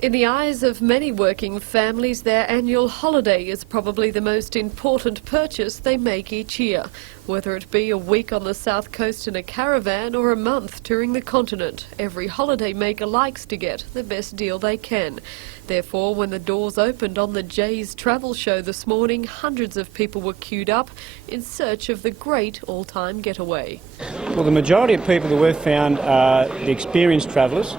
In the eyes of many working families, their annual holiday is probably the most important purchase they make each year, whether it be a week on the south coast in a caravan or a month touring the continent. Every holiday maker likes to get the best deal they can. Therefore, when the doors opened on the Jay's travel show this morning, hundreds of people were queued up in search of the great all-time getaway. Well, the majority of people that we've found are the experienced travellers.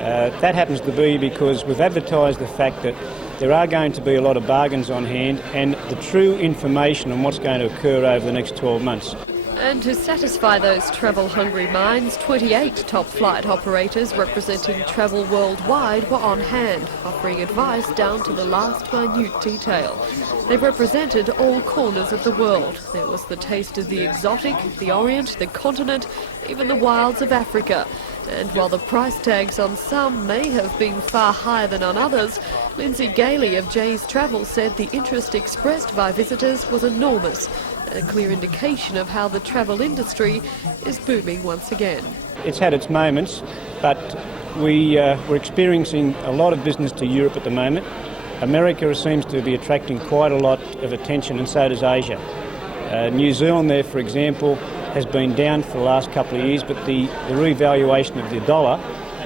That happens to be because we've advertised the fact that there are going to be a lot of bargains on hand and the true information on what's going to occur over the next 12 months. And to satisfy those travel-hungry minds, 28 top flight operators representing travel worldwide were on hand, offering advice down to the last minute detail. They represented all corners of the world. There was the taste of the exotic, the Orient, the continent, even the wilds of Africa. And while the price tags on some may have been far higher than on others, Lindsay Gailey of Jay's Travel said the interest expressed by visitors was enormous, a clear indication of how the travel industry is booming once again. It's had its moments, but we're experiencing a lot of business to Europe at the moment. America seems to be attracting quite a lot of attention, and so does Asia. New Zealand there, for example, has been down for the last couple of years, but the revaluation of the dollar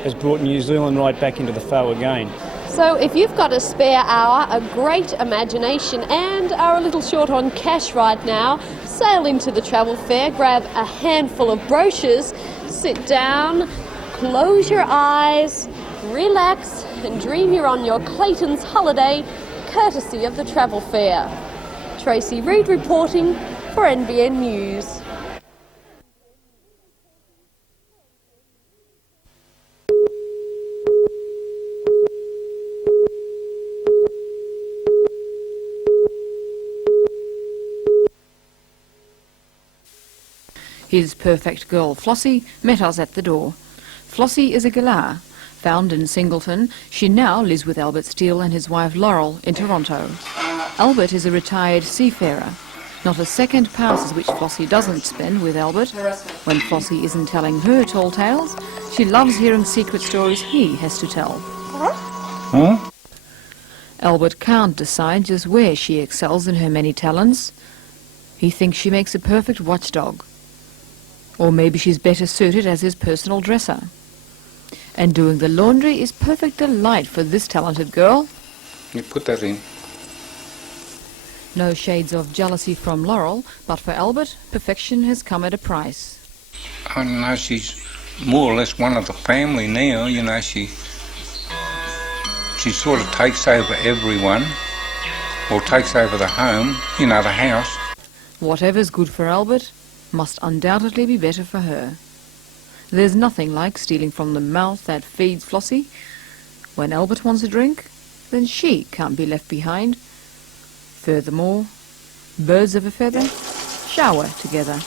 has brought New Zealand right back into the foe again. So if you've got a spare hour, a great imagination and are a little short on cash right now, sail into the travel fair, grab a handful of brochures, sit down, close your eyes, relax and dream you're on your Clayton's holiday, courtesy of the travel fair. Tracy Reid reporting for NBN News. His perfect girl, Flossie, met us at the door. Flossie is a galah. Found in Singleton, she now lives with Albert Steele and his wife Laurel in Toronto. Albert is a retired seafarer. Not a second passes which Flossie doesn't spend with Albert. When Flossie isn't telling her tall tales, she loves hearing secret stories he has to tell. Huh? Albert can't decide just where she excels in her many talents. He thinks she makes a perfect watchdog. Or maybe she's better suited as his personal dresser. And doing the laundry is perfect delight for this talented girl. You put that in. No shades of jealousy from Laurel, but for Albert, perfection has come at a price. I don't know, she's more or less one of the family now, you know, she sort of takes over everyone, or takes over the home, you know, the house. Whatever's good for Albert must undoubtedly be better for her. There's nothing like stealing from the mouth that feeds Flossie. When Albert wants a drink, then she can't be left behind. Furthermore, birds of a feather shower together.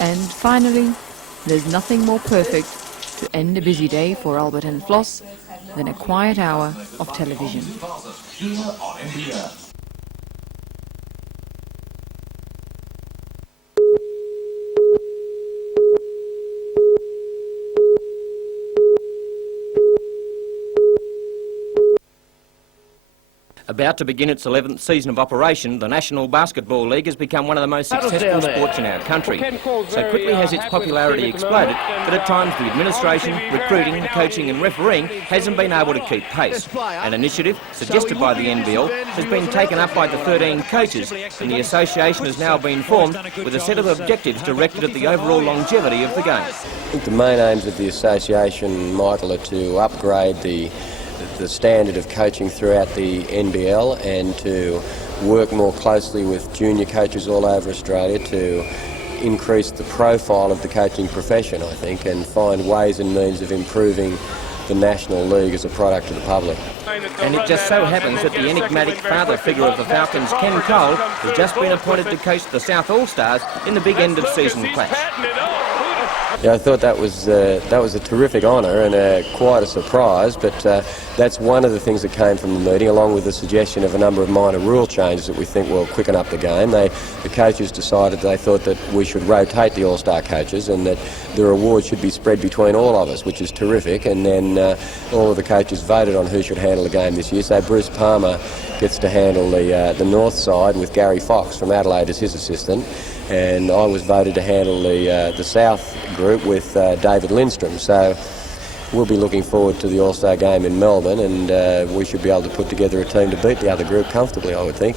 And finally, there's nothing more perfect to end a busy day for Albert and Floss than a quiet hour of television. About to begin its 11th season of operation, the National Basketball League has become one of the most successful sports in our country. So quickly has its popularity exploded that at times the administration, recruiting, coaching and refereeing hasn't been able to keep pace. An initiative suggested by the NBL has been taken up by the 13 coaches, and the association has now been formed with a set of objectives directed at the overall longevity of the game. I think the main aims of the association, Michael, are to upgrade the standard of coaching throughout the NBL and to work more closely with junior coaches all over Australia to increase the profile of the coaching profession, I think, and find ways and means of improving the National League as a product to the public. And it just so happens that the enigmatic father figure of the Falcons, Ken Cole, has just been appointed to coach the South All-Stars in the big end-of-season clash. Yeah, I thought that was a terrific honour and quite a surprise, but that's one of the things that came from the meeting, along with the suggestion of a number of minor rule changes that we think will quicken up the game. The coaches decided they thought that we should rotate the All-Star coaches and that the rewards should be spread between all of us, which is terrific, and then all of the coaches voted on who should handle the game this year. So Bruce Palmer gets to handle the north side with Gary Fox from Adelaide as his assistant, and I was voted to handle the south group with David Lindstrom. So we'll be looking forward to the All-Star game in Melbourne, and we should be able to put together a team to beat the other group comfortably, I would think.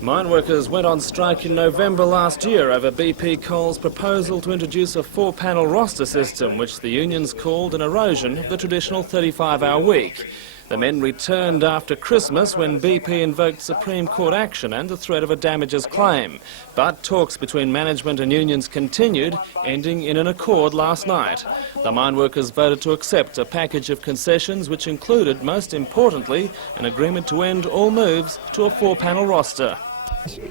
Mine workers went on strike in November last year over BP Coal's proposal to introduce a 4-panel roster system, which the unions called an erosion of the traditional 35-hour week. The men returned after Christmas when BP invoked Supreme Court action and the threat of a damages claim. But talks between management and unions continued, ending in an accord last night. The mine workers voted to accept a package of concessions which included, most importantly, an agreement to end all moves to a 4-panel roster.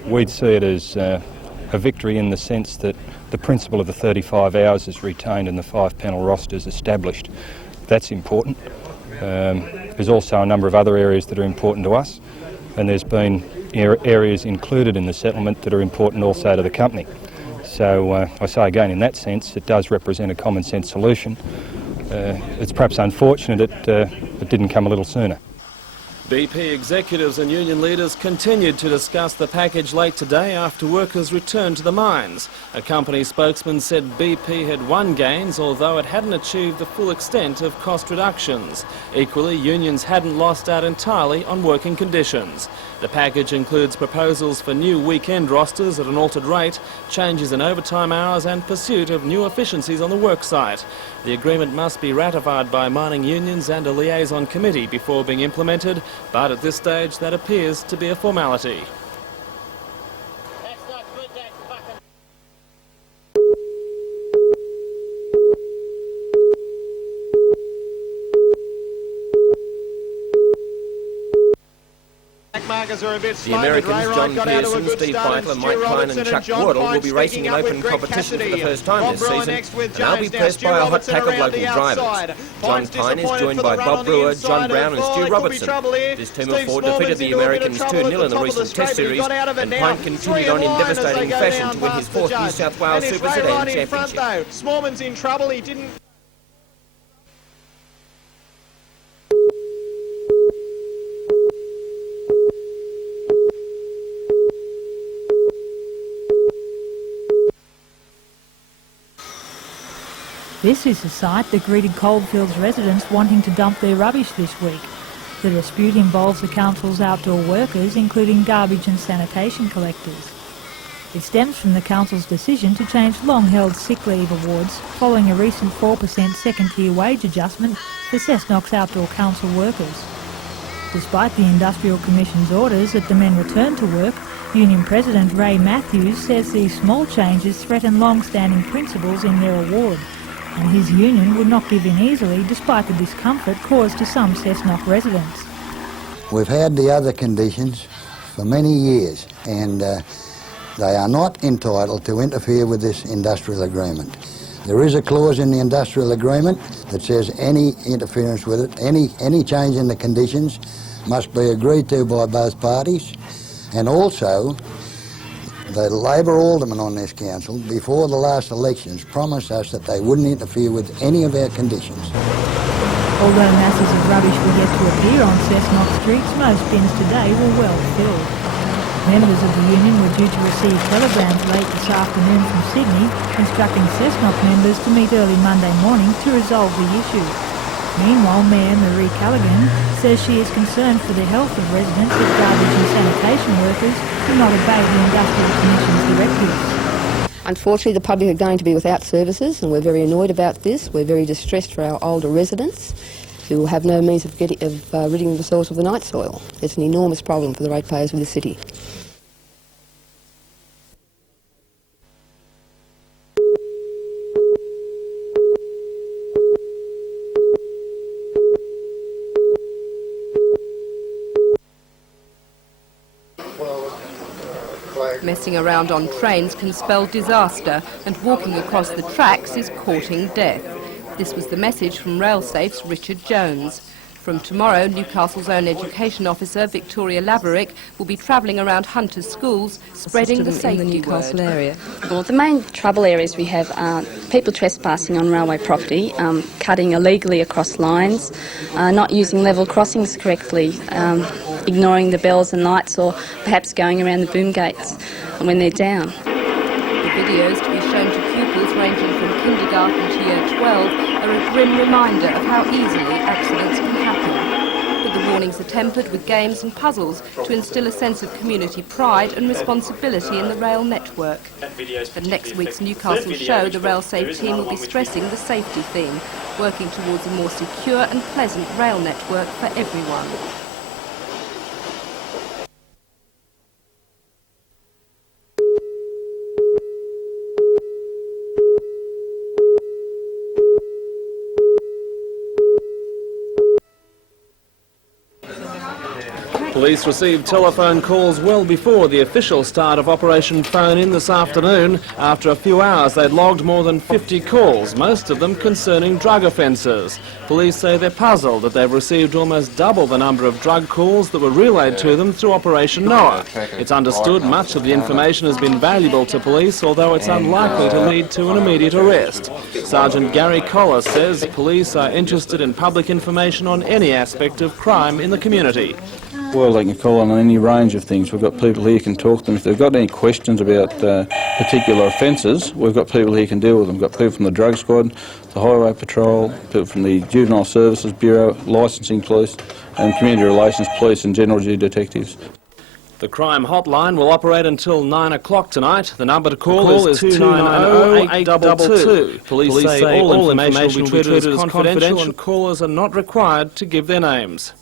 We'd see it as a victory in the sense that the principle of the 35 hours is retained and the 5-panel roster is established. That's important. There's also a number of other areas that are important to us, and there's been areas included in the settlement that are important also to the company. So I say again, in that sense, it does represent a common sense solution. It's perhaps unfortunate it didn't come a little sooner. BP executives and union leaders continued to discuss the package late today after workers returned to the mines. A company spokesman said BP had won gains, although it hadn't achieved the full extent of cost reductions. Equally, unions hadn't lost out entirely on working conditions. The package includes proposals for new weekend rosters at an altered rate, changes in overtime hours and pursuit of new efficiencies on the worksite. The agreement must be ratified by mining unions and a liaison committee before being implemented, but at this stage that appears to be a formality. The Americans, John Pearson, Steve Beitel, Mike Klein and Chuck Wardle will be racing in open competition for the first time this season, and they'll be pressed by a hot pack of local drivers. John Klein is joined by Bob Brewer, John Brown and Stu Robertson. This team of 4 defeated the Americans 2-0 in the recent Test Series, and Pine continued on in devastating fashion to win his 4th New South Wales Super Sedan Championship. Smallman's in trouble, he didn't... This is the site that greeted Coldfields residents wanting to dump their rubbish this week. The dispute involves the council's outdoor workers, including garbage and sanitation collectors. It stems from the council's decision to change long-held sick leave awards following a recent 4% second-tier wage adjustment for Cessnock's outdoor council workers. Despite the Industrial Commission's orders that the men return to work, Union President Ray Matthews says these small changes threaten long-standing principles in their award, and his union would not give in easily despite the discomfort caused to some Cessnock residents. We've had the other conditions for many years, and they are not entitled to interfere with this industrial agreement. There is a clause in the industrial agreement that says any interference with it, any change in the conditions must be agreed to by both parties, and also the Labor aldermen on this council, before the last elections, promised us that they wouldn't interfere with any of our conditions. Although masses of rubbish were yet to appear on Cessnock streets, most bins today were well filled. Members of the union were due to receive telegrams late this afternoon from Sydney instructing Cessnock members to meet early Monday morning to resolve the issue. Meanwhile, Mayor Marie Callaghan says she is concerned for the health of residents if garbage and sanitation workers do not obey the Industrial Commission's directives. Unfortunately, the public are going to be without services, and we're very annoyed about this. We're very distressed for our older residents who have no means of ridding themselves of the night soil. It's an enormous problem for the ratepayers of the city. Messing around on trains can spell disaster, and walking across the tracks is courting death. This was the message from RailSafe's Richard Jones. From tomorrow, Newcastle's own education officer, Victoria Laverick, will be travelling around Hunter's schools, spreading the safety in the Newcastle word. area. Well, the main trouble areas we have are people trespassing on railway property, cutting illegally across lines, not using level crossings correctly, ignoring the bells and lights, or perhaps going around the boom gates when they're down. The videos to be shown to pupils ranging from kindergarten to year 12 are a grim reminder of how easily accidents can happen. But the warnings are tempered with games and puzzles to instil a sense of community pride and responsibility in the rail network. At next week's Newcastle show, the RailSafe team will be stressing the safety theme, working towards a more secure and pleasant rail network for everyone. Police received telephone calls well before the official start of Operation Phone In this afternoon. After a few hours, they'd logged more than 50 calls, most of them concerning drug offences. Police say they're puzzled that they've received almost double the number of drug calls that were relayed to them through Operation Noah. It's understood much of the information has been valuable to police, although it's unlikely to lead to an immediate arrest. Sergeant Gary Collis says police are interested in public information on any aspect of crime in the community. Well, they can call on any range of things. We've got people here who can talk to them. If they've got any questions about particular offences, we've got people here who can deal with them. We've got people from the drug squad, the highway patrol, people from the Juvenile Services Bureau, licensing police and community relations police and general duty detectives. The crime hotline will operate until 9 o'clock tonight. The number to call is 290-822. Police say all information will be treated as confidential and callers are not required to give their names.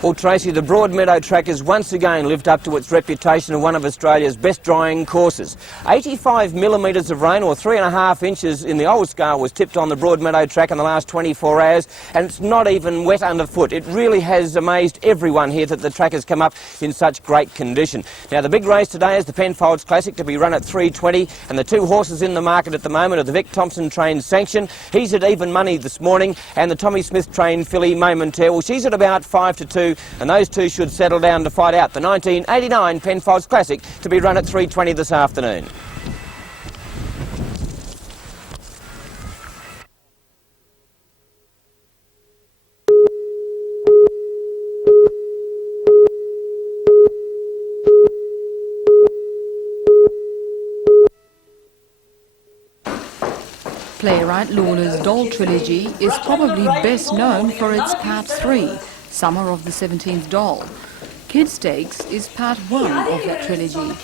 Well, Tracy, the Broadmeadow track has once again lived up to its reputation of one of Australia's best drying courses. 85 millimetres of rain, or 3.5 inches in the old scale, was tipped on the Broadmeadow track in the last 24 hours, and it's not even wet underfoot. It really has amazed everyone here that the track has come up in such great condition. Now, the big race today is the Penfolds Classic, to be run at 3:20, and the two horses in the market at the moment are the Vic Thompson trained Sanction. He's at even money this morning, and the Tommy Smith trained filly Momentaire. Well, she's at about 5-2. And those two should settle down to fight out the 1989 Penfolds Classic, to be run at 3:20 this afternoon. Playwright Lorna's Doll trilogy is probably best known for its Part 3, Summer of the 17th Doll. Kid Stakes is Part 1 of that trilogy.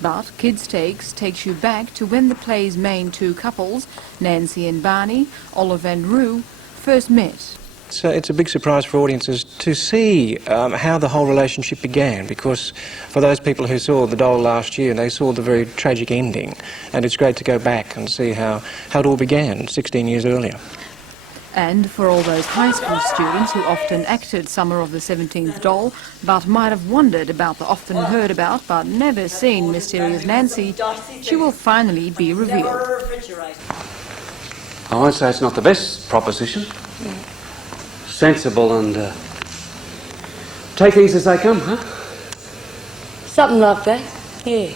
But Kid Stakes takes you back to when the play's main two couples, Nancy and Barney, Olive and Rue, first met. It's a big surprise for audiences to see how the whole relationship began, because for those people who saw The Doll last year, they saw the very tragic ending, and it's great to go back and see how it all began 16 years earlier. And for all those high school students who often acted Summer of the 17th Doll, but might have wondered about the often heard about but never seen mysterious Nancy, she will finally be revealed. I won't say it's not the best proposition. Sensible and Take these as they come, huh? Something like that, yeah.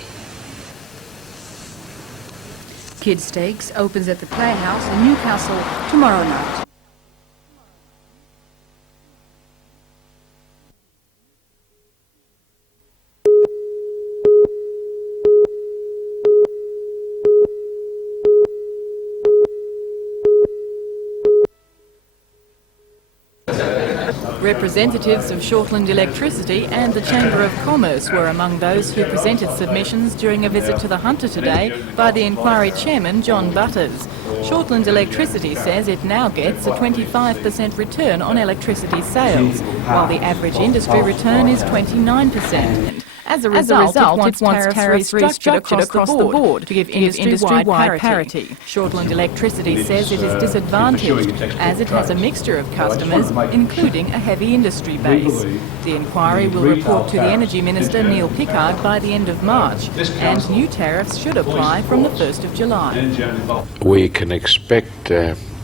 Kid Steaks opens at the Playhouse in Newcastle tomorrow night. Representatives of Shortland Electricity and the Chamber of Commerce were among those who presented submissions during a visit to the Hunter today by the inquiry chairman, John Butters. Shortland Electricity says it now gets a 25% return on electricity sales, while the average industry return is 29%. As a result, it wants tariffs restructured across the board to give industry-wide parity. Shortland Electricity says it is disadvantaged as it has a mixture of customers, including a heavy industry base. The inquiry will report to the Energy Minister, Neil Pickard, by the end of March, and new tariffs should apply from the 1st of July. We can expect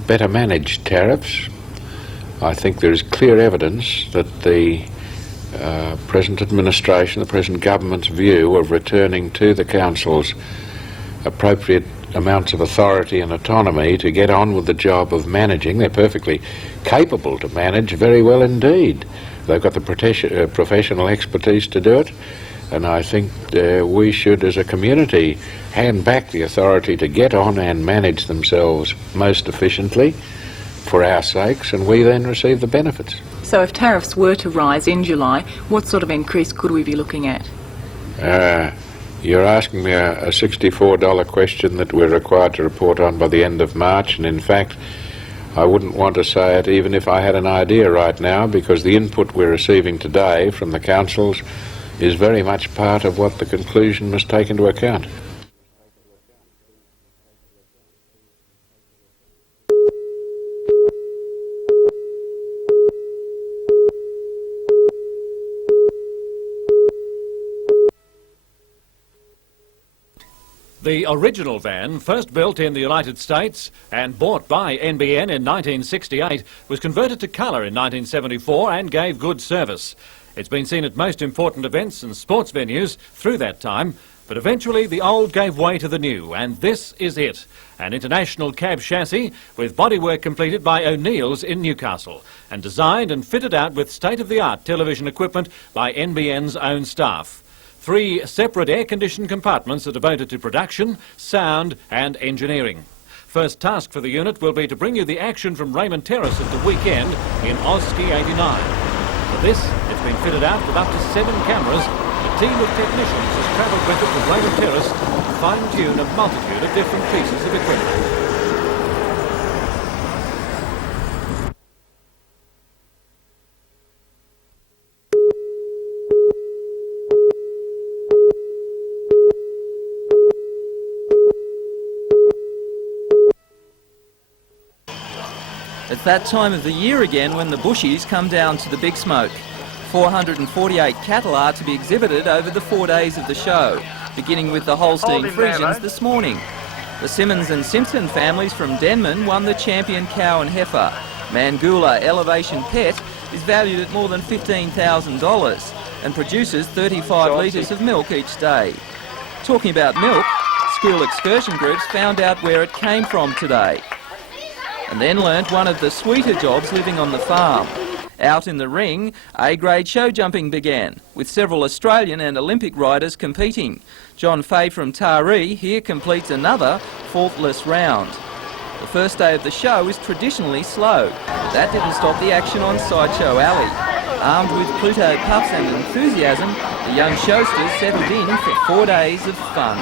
better managed tariffs. I think there is clear evidence that the present administration, the present government's view of returning to the councils appropriate amounts of authority and autonomy to get on with the job of managing. They're perfectly capable to manage very well indeed. They've got the professional expertise to do it, and I think we should as a community hand back the authority to get on and manage themselves most efficiently for our sakes, and we then receive the benefits. So if tariffs were to rise in July, what sort of increase could we be looking at? You're asking me a $64 question that we're required to report on by the end of March, and in fact I wouldn't want to say it even if I had an idea right now, because the input we're receiving today from the councils is very much part of what the conclusion must take into account. The original van, first built in the United States and bought by NBN in 1968, was converted to colour in 1974 and gave good service. It's been seen at most important events and sports venues through that time, but eventually the old gave way to the new, and this is it. An international cab chassis with bodywork completed by O'Neill's in Newcastle and designed and fitted out with state-of-the-art television equipment by NBN's own staff. 3 separate air-conditioned compartments are devoted to production, sound and engineering. First task for the unit will be to bring you the action from Raymond Terrace at the weekend in Ski 89. For this, it's been fitted out with up to 7 cameras. A team of technicians has travelled with it to Raymond Terrace to fine-tune a multitude of different pieces of equipment. It's that time of the year again when the bushies come down to the big smoke. 448 cattle are to be exhibited over the 4 days of the show, beginning with the Holstein Friesians this morning. The Simmons and Simpson families from Denman won the champion cow and heifer. Mangoola Elevation Pet is valued at more than $15,000 and produces 35 litres of milk each day. Talking about milk, school excursion groups found out where it came from today, and then learnt one of the sweeter jobs living on the farm. Out in the ring, A-grade show jumping began, with several Australian and Olympic riders competing. John Fay from Taree here completes another faultless round. The first day of the show is traditionally slow. That didn't stop the action on Sideshow Alley. Armed with Pluto puffs and enthusiasm, the young showsters settled in for 4 days of fun.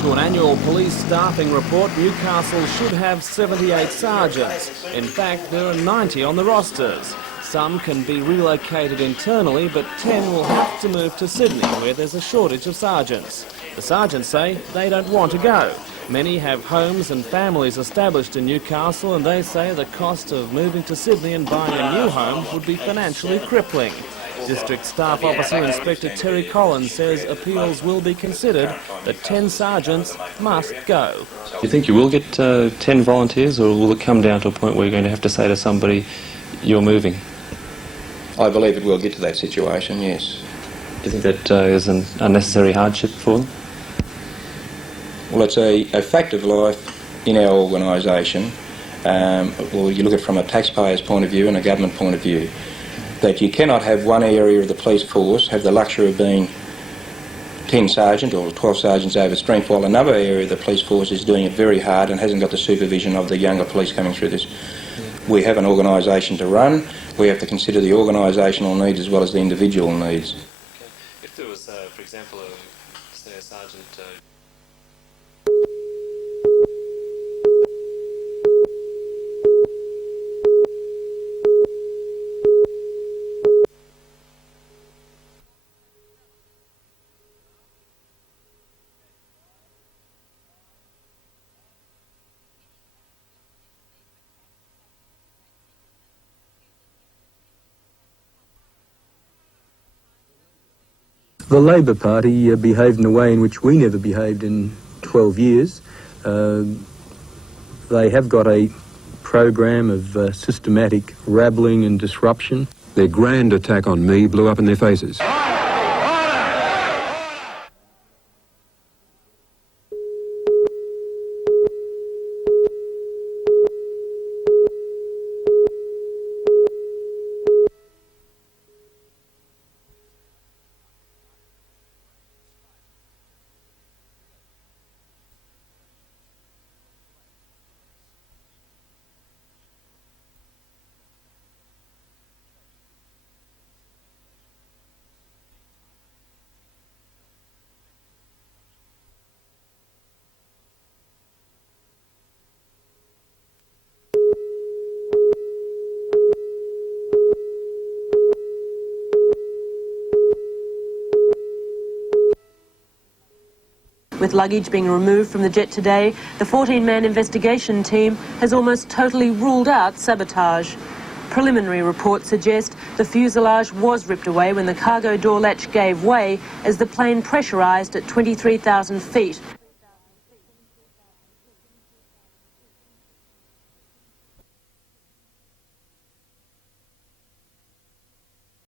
To an annual police staffing report, Newcastle should have 78 sergeants. In fact, there are 90 on the rosters. Some can be relocated internally, but 10 will have to move to Sydney, where there's a shortage of sergeants. The sergeants say they don't want to go. Many have homes and families established in Newcastle, and they say the cost of moving to Sydney and buying a new home would be financially crippling. District Staff Officer Inspector Terry Collins says appeals will be considered, but 10 sergeants must go. Do you think you will get 10 volunteers, or will it come down to a point where you're going to have to say to somebody, you're moving? I believe it will get to that situation, yes. Do you think that is an unnecessary hardship for them? Well, it's a fact of life in our organisation. Well, you look at it from a taxpayer's point of view and a government point of view, that you cannot have one area of the police force have the luxury of being 10 sergeants or 12 sergeants over strength, while another area of the police force is doing it very hard and hasn't got the supervision of the younger police coming through this. We have an organisation to run. We have to consider the organisational needs as well as the individual needs. Okay. If there was, for example, say a sergeant... The Labor Party behaved in a way in which we never behaved in 12 years. They have got a program of systematic rabbling and disruption. Their grand attack on me blew up in their faces. With luggage being removed from the jet today, the 14-man investigation team has almost totally ruled out sabotage. Preliminary reports suggest the fuselage was ripped away when the cargo door latch gave way as the plane pressurised at 23,000 feet.